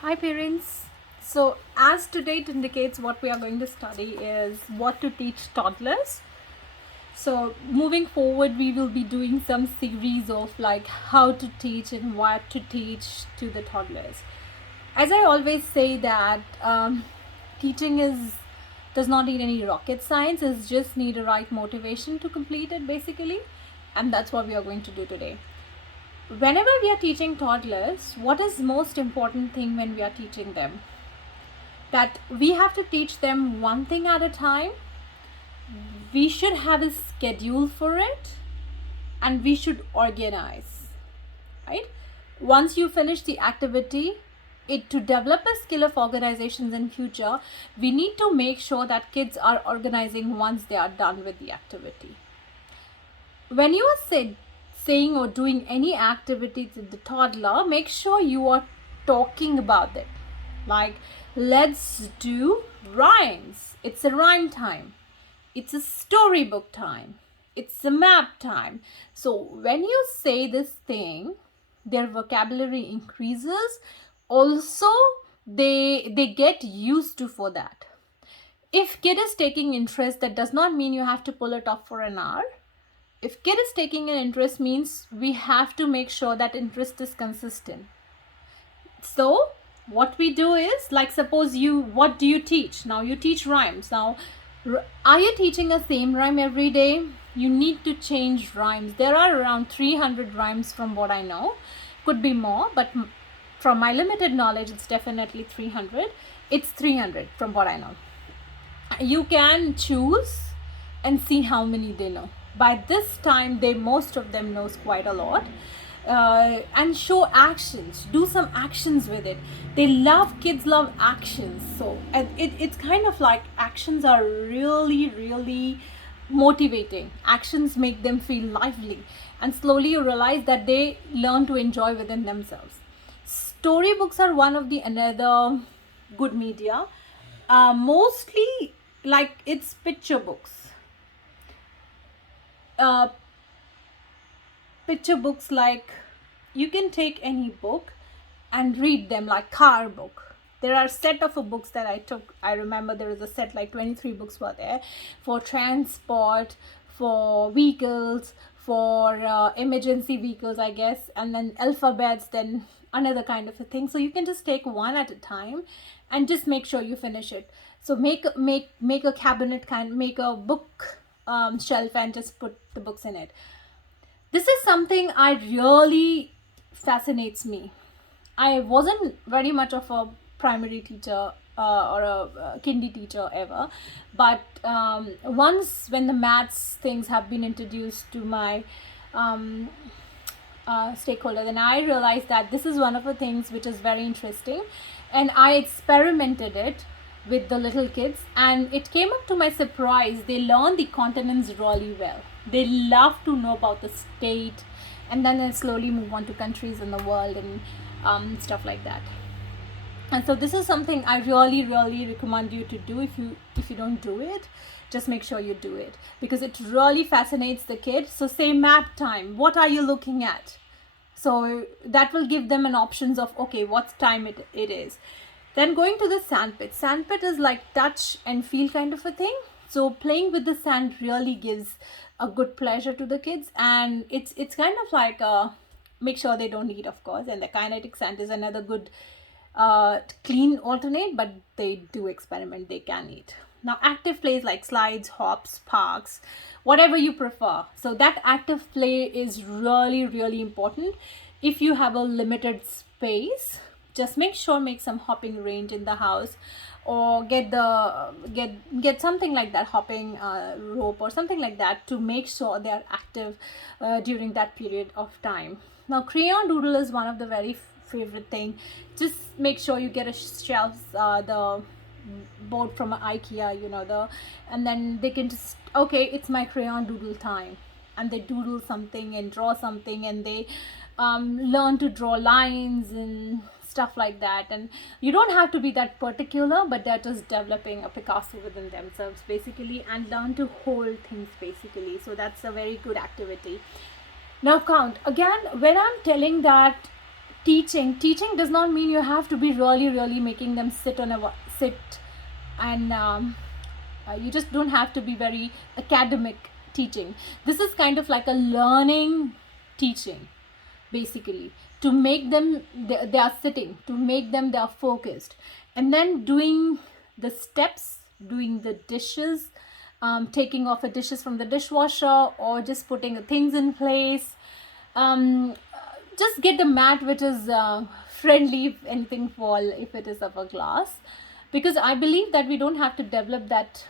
Hi parents. So as today it indicates, what we are going to study is what to teach toddlers. So moving forward we will be doing some series of like how to teach and what to teach to the toddlers. As I always say that teaching is does not need any rocket science, it just need a right motivation to complete it basically, and that's what we are going to do today. Whenever we are teaching toddlers, what is most important thing when we are teaching them? That we have to teach them one thing at a time. We should have a schedule for it and we should organize, right? Once you finish the activity, it to develop a skill of organizations in future, we need to make sure that kids are organizing once they are done with the activity. When you are saying or doing any activity to the toddler, make sure you are talking about it. Like, let's do rhymes. It's a rhyme time. It's a storybook time. It's a map time. So when you say this thing, their vocabulary increases. Also, they get used to for that. If kid is taking interest, that does not mean you have to pull it off for an hour. If kid is taking an interest, means we have to make sure that interest is consistent. So what we do is, like, suppose what do you teach? Now you teach rhymes. Now are you teaching a same rhyme every day? You need to change rhymes. There are around 300 rhymes from what I know. Could be more, but from my limited knowledge it's definitely 300. It's 300 from what I know. You can choose and see how many they know. By this time most of them knows quite a lot. And show actions, do some actions with it. Kids love actions. So it's kind of like actions are really motivating. Actions make them feel lively, and slowly you realize that they learn to enjoy within themselves. Storybooks are one of the another good media. Mostly, like, it's picture books. uh, Picture books, like, you can take any book and read them, like car book. There are set of books that I took. I remember there was a set, like 23 books were there for transport, for vehicles, for emergency vehicles, I guess, and then alphabets, then another kind of a thing. So you can just take one at a time and just make sure you finish it. So make a cabinet, make a book shelf and just put the books in it. This is something I really fascinates me. I wasn't very much of a primary teacher or a kindy teacher ever, but once when the maths things have been introduced to my um, stakeholder, then I realized that this is one of the things which is very interesting, and I experimented it with the little kids, and it came up to my surprise. They learn the continents really well. They love to know about the state, and then they slowly move on to countries in the world and stuff like that. And so this is something I really recommend you to do. If you don't do it, just make sure you do it, because it really fascinates the kids. So say map time, what are you looking at? So that will give them an options of, okay, what time it is. Then going to the sandpit is like touch and feel kind of a thing. So playing with the sand really gives a good pleasure to the kids, and it's kind of like make sure they don't eat, of course. And the kinetic sand is another good clean alternate, but they do experiment, they can eat. Now active plays like slides, hops, parks, whatever you prefer. So that active play is really important. If you have a limited space, just make some hopping range in the house, or get something like that, hopping rope or something like that, to make sure they are active during that period of time. Now crayon doodle is one of the very favorite thing. Just make sure you get a shelf, the board from IKEA, and then they can just, okay, it's my crayon doodle time, and they doodle something and draw something, and they learn to draw lines and stuff like that. And you don't have to be that particular, but they're just developing a Picasso within themselves basically, and learn to hold things basically. So that's a very good activity. Now count again. When I'm telling that Teaching does not mean you have to be really making them sit and you just don't have to be very academic teaching. This is kind of like a learning teaching, basically, to make them they are sitting, to make them they are focused, and then doing the steps, doing the dishes, taking off the dishes from the dishwasher, or just putting the things in place. Just get the mat which is friendly if anything fall, if it is of a glass, because I believe that we don't have to develop that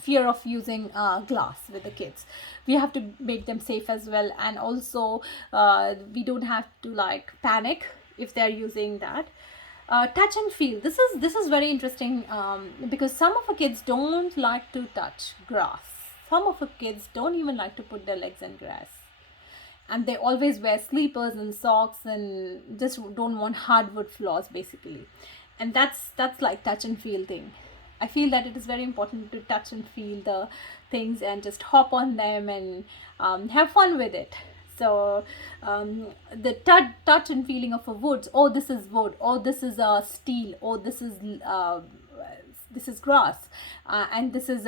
fear of using glass with the kids. We have to make them safe as well, and also we don't have to like panic if they're using that. Touch and feel, this is very interesting, because some of the kids don't like to touch grass. Some of the kids don't even like to put their legs in grass, and they always wear sleepers and socks and just don't want hardwood floors, basically. And that's like touch and feel thing. I feel that it is very important to touch and feel the things and just hop on them and have fun with it. So the touch and feeling of a wood, oh this is wood, oh this is a steel, oh this is grass, and these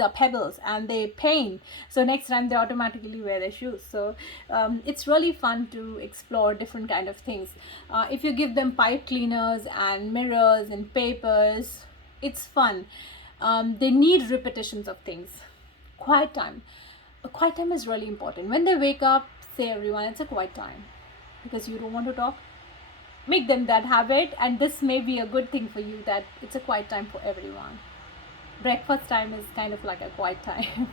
are pebbles, and they pain, so next time they automatically wear their shoes. So it's really fun to explore different kind of things. If you give them pipe cleaners and mirrors and papers, it's fun. They need repetitions of things. Quiet time, a quiet time is really important. When they wake up, say everyone it's a quiet time, because you don't want to talk. Make them that habit, and this may be a good thing for you, that it's a quiet time for everyone. Breakfast time is kind of like a quiet time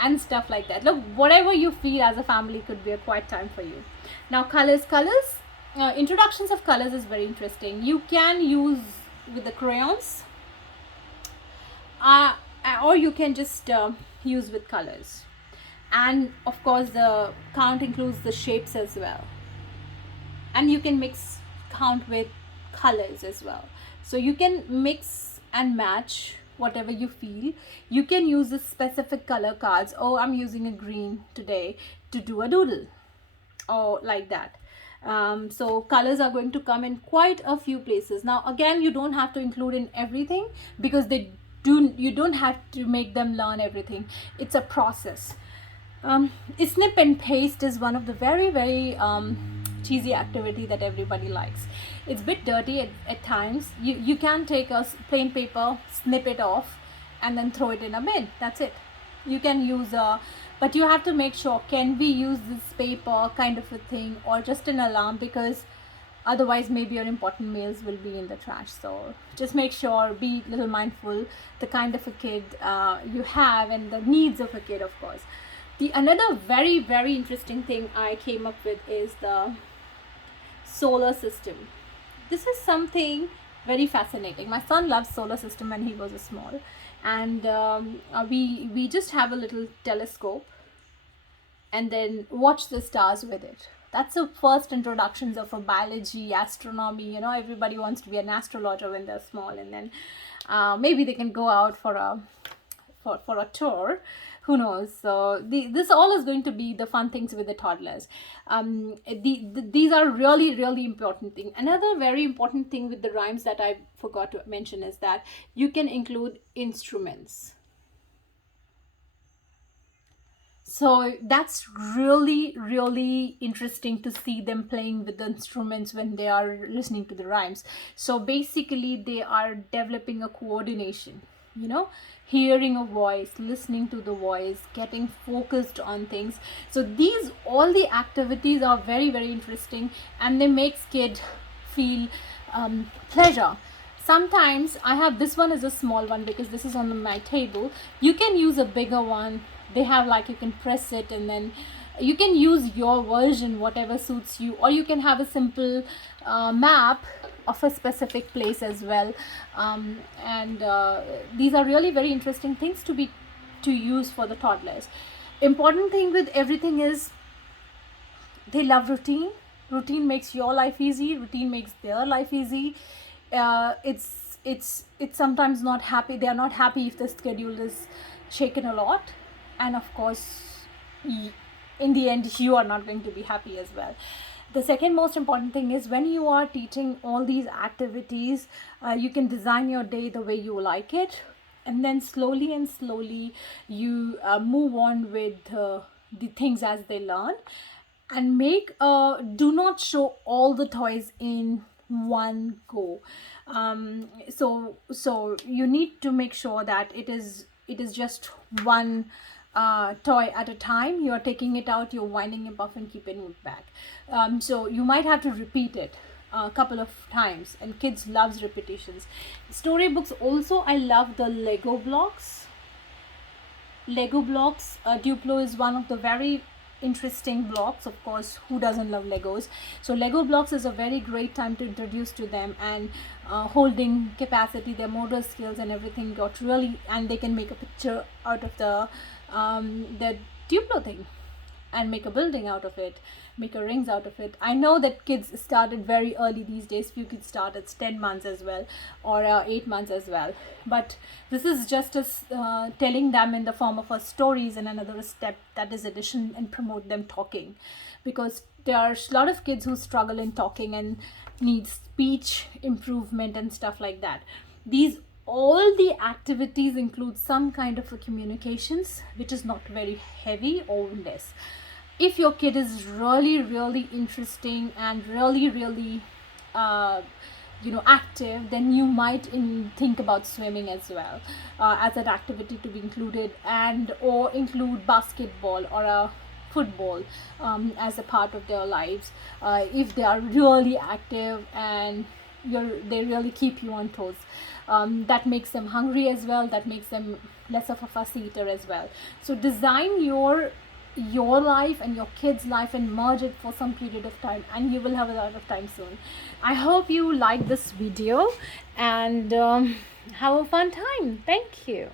and stuff like that. Look, whatever you feel as a family could be a quiet time for you. Now colors, introductions of colors is very interesting. You can use with the crayons, or you can just use with colors, and of course the count includes the shapes as well, and you can mix count with colors as well. So you can mix and match whatever you feel. You can use the specific color cards. Oh, I'm using a green today to do a doodle, or like that. So colors are going to come in quite a few places. Now again, you don't have to include in everything, because you don't have to make them learn everything. It's a process. Snip and paste is one of the very cheesy activity that everybody likes. It's a bit dirty at times. You can take a plain paper, snip it off, and then throw it in a bin. That's it. You can use but you have to make sure, can we use this paper kind of a thing, or just an alarm, because otherwise maybe your important mails will be in the trash. So just make sure, be a little mindful the kind of a kid you have, and the needs of a kid, of course. The another very interesting thing I came up with is the solar system. This is something very fascinating. My son loves solar system when he was small, and we just have a little telescope and then watch the stars with it. That's the first introductions of a biology, astronomy. Everybody wants to be an astrologer when they're small, and then maybe they can go out for a tour. Who knows? So this all is going to be the fun things with the toddlers. These are really important thing. Another very important thing with the rhymes that I forgot to mention is that you can include instruments. So that's really interesting to see them playing with the instruments when they are listening to the rhymes. So basically they are developing a coordination, hearing a voice, listening to the voice, getting focused on things. So all the activities are very interesting, and they make kid feel pleasure. Sometimes I have this one is a small one, because this is on my table. You can use a bigger one. They have like, you can press it, and then you can use your version, whatever suits you, or you can have a simple map of a specific place as well. And these are really very interesting things to use for the toddlers. Important thing with everything is they love routine. Routine makes your life easy, routine makes their life easy. It's sometimes not happy, they are not happy if the schedule is shaken a lot, and of course in the end you are not going to be happy as well. The second most important thing is when you are teaching all these activities, you can design your day the way you like it, and then slowly and slowly you move on with the things as they learn, and make do not show all the toys in one go. So you need to make sure that it is just one toy at a time. You're taking it out, you're winding it off and keeping it back. So you might have to repeat it a couple of times, and kids loves repetitions. Storybooks also, I love the Lego blocks. Duplo is one of the very interesting blocks. Of course, who doesn't love Legos? So Lego blocks is a very great time to introduce to them, and holding capacity, their motor skills and everything got really, and they can make a picture out of the Duplo thing, and make a building out of it, make a rings out of it. I know that kids started very early these days. Few kids start at 10 months as well, or 8 months as well. But this is just as telling them in the form of a stories, and another step that is addition and promote them talking, because there are a lot of kids who struggle in talking and need speech improvement and stuff like that. These all the activities include some kind of a communications which is not very heavy or less. If your kid is really really interesting and really uh, active, then you might think about swimming as well, as an activity to be included, and or include basketball or a football as a part of their lives, if they are really active and they really keep you on toes. That makes them hungry as well, that makes them less of a fussy eater as well. So design your life and your kids life and merge it for some period of time, and you will have a lot of time soon. I hope you like this video, and have a fun time. Thank you.